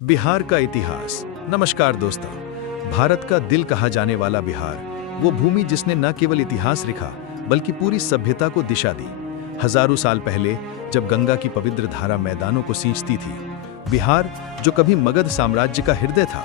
बिहार का इतिहास। नमस्कार दोस्तों। भारत का दिल कहा जाने वाला बिहार, वो भूमि जिसने न केवल इतिहास लिखा बल्कि पूरी सभ्यता को दिशा दी। हजारों साल पहले जब गंगा की पवित्र धारा मैदानों को सींचती थी, बिहार जो कभी मगध साम्राज्य का हृदय था,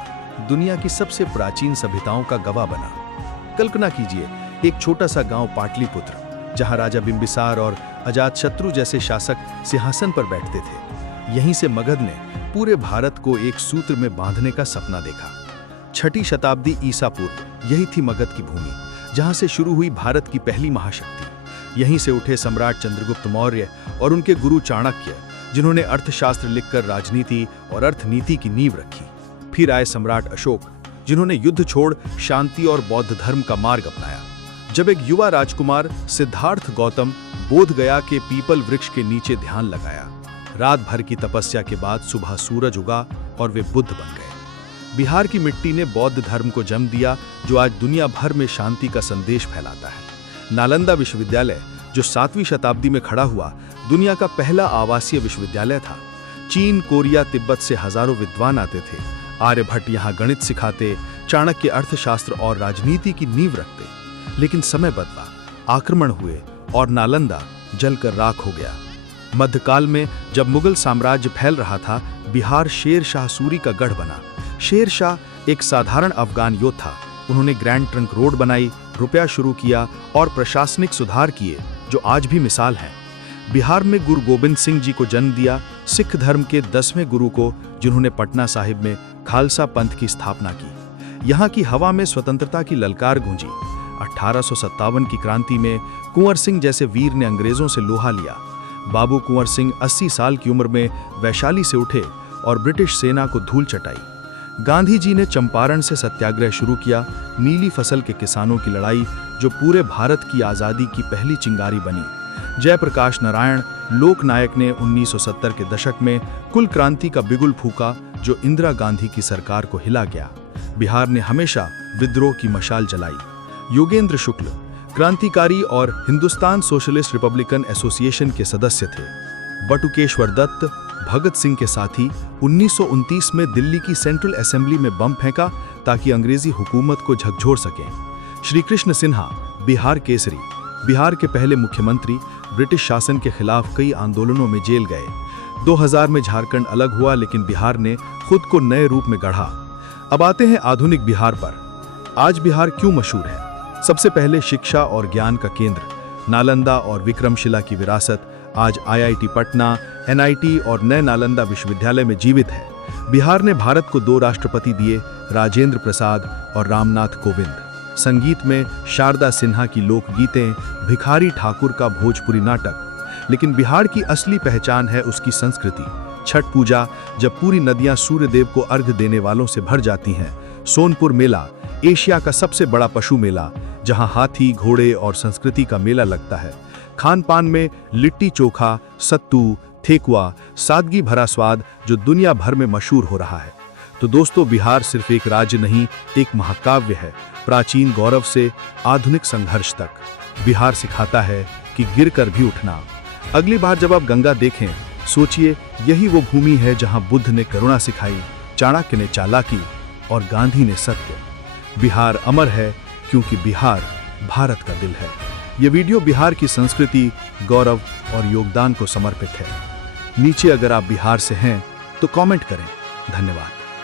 दुनिया की सबसे प्राचीन सभ्यताओं का गवाह बना। कल्पना कीजिए, एक छोटा सा गांव पाटलिपुत्र, जहां राजा बिंबिसार और अजातशत्रु जैसे शासक सिंहासन पर बैठते थे। यहीं से मगध ने पूरे भारत को एक सूत्र में बांधने का सपना देखा। 6ठी शताब्दी ईसा पूर्व यही थी मगध की भूमि, जहां से शुरू हुई भारत की पहली महाशक्ति। यहीं से उठे सम्राट चंद्रगुप्त मौर्य और उनके गुरु चाणक्य, जिन्होंने अर्थशास्त्र लिखकर राजनीति और अर्थनीति की नींव रखी। फिर आए सम्राट अशोक, जिन्होंने युद्ध छोड़ शांति और बौद्ध धर्म का मार्ग अपनाया। जब एक युवा राजकुमार सिद्धार्थ गौतम बोध गया के पीपल वृक्ष के नीचे ध्यान लगाया, रात भर की तपस्या के बाद सुबह सूरज उगा और वे बुद्ध बन गए। बिहार की मिट्टी ने बौद्ध धर्म को जन्म दिया, जो आज दुनिया भर में शांति का संदेश फैलाता है। नालंदा विश्वविद्यालय, जो 7वीं शताब्दी में खड़ा हुआ, दुनिया का पहला आवासीय विश्वविद्यालय था। चीन, कोरिया, तिब्बत से हजारों विद्वान आते थे। आर्यभट्ट यहाँ गणित सिखाते, चाणक्य अर्थशास्त्र और राजनीति की नींव रखते। लेकिन समय बदला, आक्रमण हुए और नालंदा जलकर राख हो गया। मध्यकाल में जब मुगल साम्राज्य फैल रहा था, बिहार शेर शाह सूरी का गढ़ बना। शेर शाह एक साधारण अफगान योद्धा। उन्होंने ग्रैंड ट्रंक रोड बनाई, रुपया शुरू किया और प्रशासनिक सुधार किए, जो आज भी मिसाल हैं। बिहार में गुरु गोबिंद सिंह जी को जन्म दिया, सिख धर्म के 10वें गुरु को, जिन्होंने पटना साहिब में खालसा पंथ की स्थापना की। यहाँ की हवा में स्वतंत्रता की ललकार गूंजी। 1857 की क्रांति में कुंवर सिंह जैसे वीर ने अंग्रेजों से लोहा लिया। बाबू कुंवर सिंह 80 साल की उम्र में वैशाली से उठे और ब्रिटिश सेना को धूल चटाई। गांधी जी ने चंपारण से सत्याग्रह शुरू किया, नीली फसल के किसानों की लड़ाई, जो पूरे भारत की आज़ादी की पहली चिंगारी बनी। जयप्रकाश नारायण लोकनायक ने 1970 के दशक में कुल क्रांति का बिगुल फूंका, जो इंदिरा गांधी की सरकार को हिला गया। बिहार ने हमेशा विद्रोह की मशाल जलाई। योगेंद्र शुक्ल क्रांतिकारी और हिंदुस्तान सोशलिस्ट रिपब्लिकन एसोसिएशन के सदस्य थे। बटुकेश्वर दत्त भगत सिंह के साथी 1929 में दिल्ली की सेंट्रल असेंबली में बम फेंका ताकि अंग्रेजी हुकूमत को झकझोर सकें। श्री कृष्ण सिन्हा बिहार केसरी, बिहार के पहले मुख्यमंत्री, ब्रिटिश शासन के खिलाफ कई आंदोलनों में जेल गए। 2000 में झारखंड अलग हुआ, लेकिन बिहार ने खुद को नए रूप में गढ़ा। अब आते हैं आधुनिक बिहार पर। आज बिहार क्यों मशहूर है? सबसे पहले शिक्षा और ज्ञान का केंद्र। नालंदा और विक्रमशिला की विरासत आज IIT पटना, NIT और नए नालंदा विश्वविद्यालय में जीवित है। बिहार ने भारत को 2 राष्ट्रपति दिए, राजेंद्र प्रसाद और रामनाथ कोविंद। संगीत में शारदा सिन्हा की लोकगीतें, भिखारी ठाकुर का भोजपुरी नाटक। लेकिन बिहार की असली पहचान है उसकी संस्कृति। छठ पूजा, जब पूरी नदियां सूर्यदेव को अर्घ्य देने वालों से भर जाती हैं। सोनपुर मेला, एशिया का सबसे बड़ा पशु मेला, जहां हाथी, घोड़े और संस्कृति का मेला लगता है। खान पान में लिट्टी चोखा, सत्तू, ठेकुआ, सादगी भरा स्वाद, जो दुनिया भर में मशहूर हो रहा है। तो दोस्तों, बिहार सिर्फ एक राज्य नहीं, एक महाकाव्य है। प्राचीन गौरव से आधुनिक संघर्ष तक बिहार सिखाता है कि गिरकर भी उठना। अगली बार जब आप गंगा देखें, सोचिए, यही वो भूमि है जहां बुद्ध ने करुणा सिखाई, चाणक्य ने चालाकी और गांधी ने सत्य। बिहार अमर है क्योंकि बिहार भारत का दिल है। ये वीडियो बिहार की संस्कृति, गौरव और योगदान को समर्पित है। नीचे अगर आप बिहार से हैं तो कमेंट करें। धन्यवाद।